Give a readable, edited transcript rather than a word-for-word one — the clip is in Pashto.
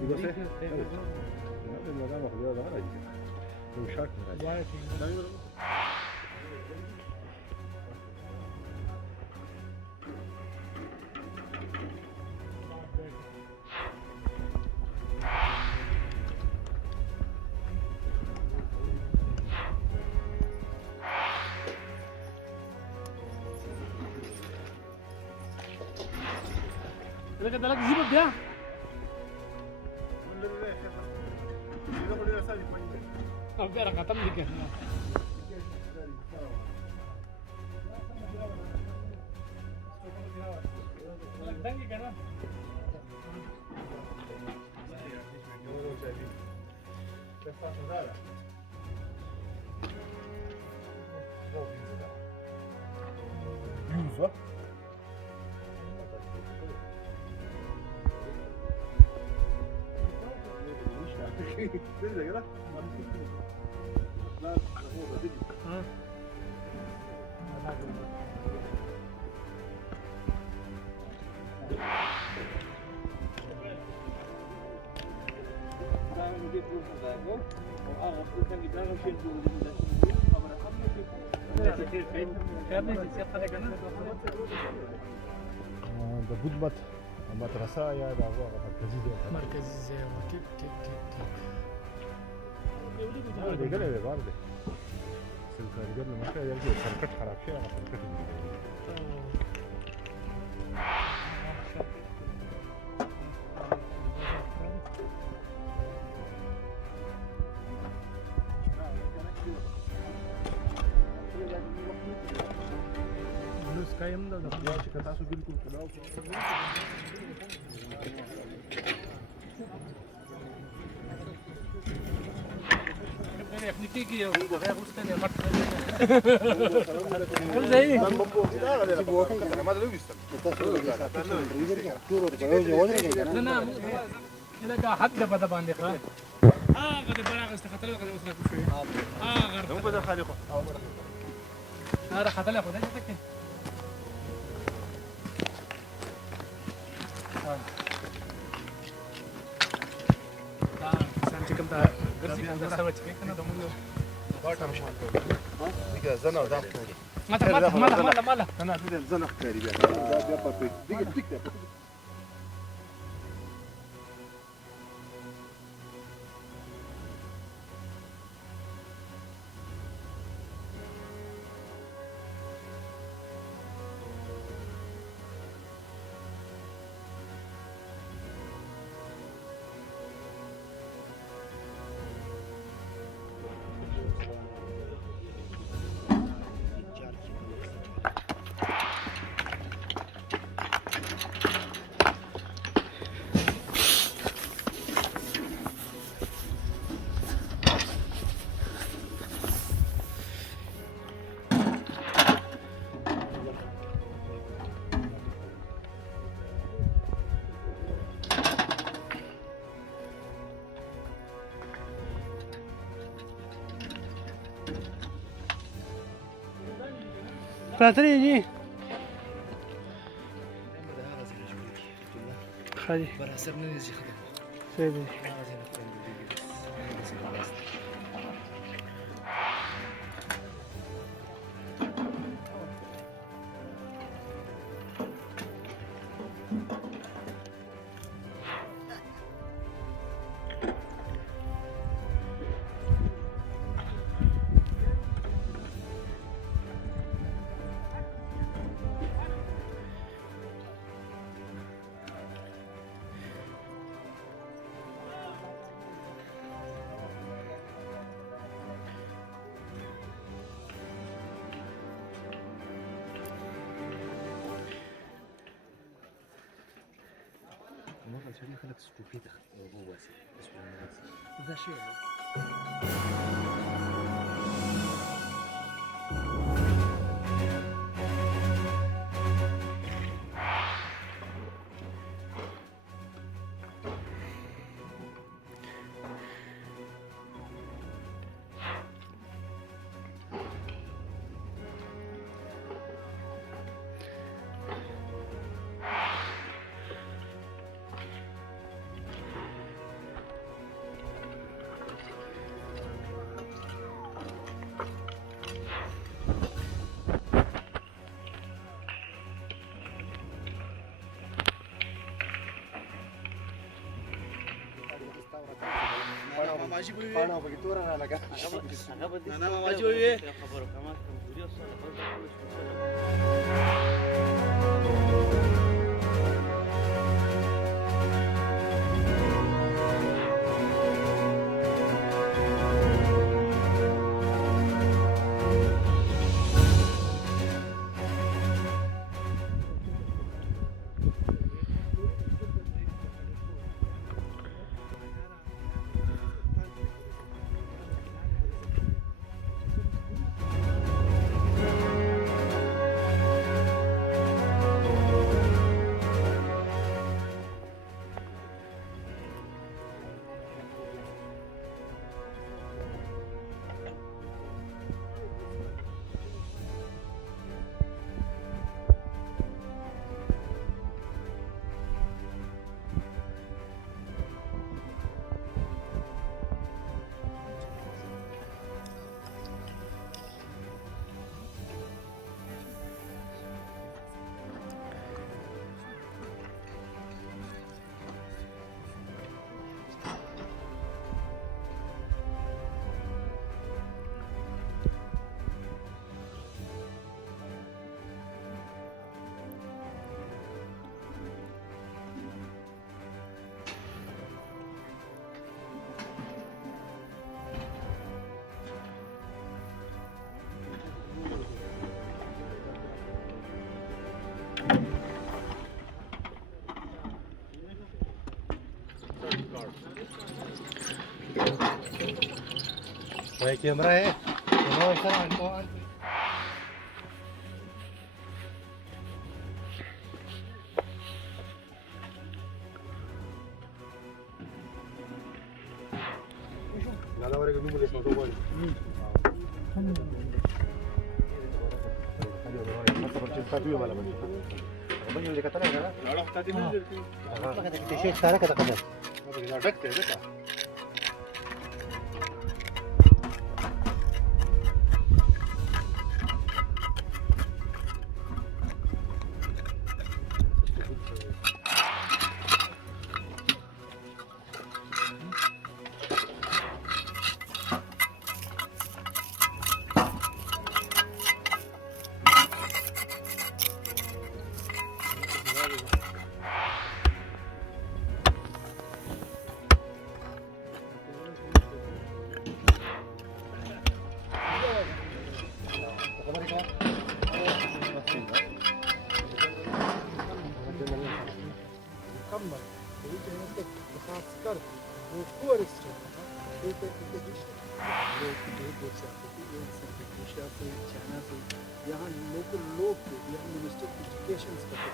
Digo, sí. No, no damos cuidado ahora, dice. Un shark, لك ده لك زيبه ده Agar kata mendikah. Dangi kan? Yuva. ده بودمت مدرسة يا ده هو مركزي زي ما كيف ده قال لي برضه سلطان قال لي ما كان يجي شركات خراب شيء على شركات Kayım da ya şirket asıl bir kulüpte al. يا ابني تيجي يا غير وستني يا مرت كل زي ما ادري وش انا لا حد بدا باندي قد براغ استخدت له قد وصلت شويه غير هم بدل خالقه انا خدت له خدها تك كم ده قرسي كم ده سويت فيك انا دمو بارتا مش دقيقه زنا ودام مالا انا في زنا تقريبا دقيقه فاتري جي خالي برا سرنا نجي خدمه سيدي المرة الجاية خليك سكوبيتك هو ذا شيء अशी बोलली पाहुणा बघितलं वर आला का नाना मामाची बोलली कॅमेरा आहे यहाँ लोकल लोग थे, यहाँ मिनिस्टर एजुकेशन का थे,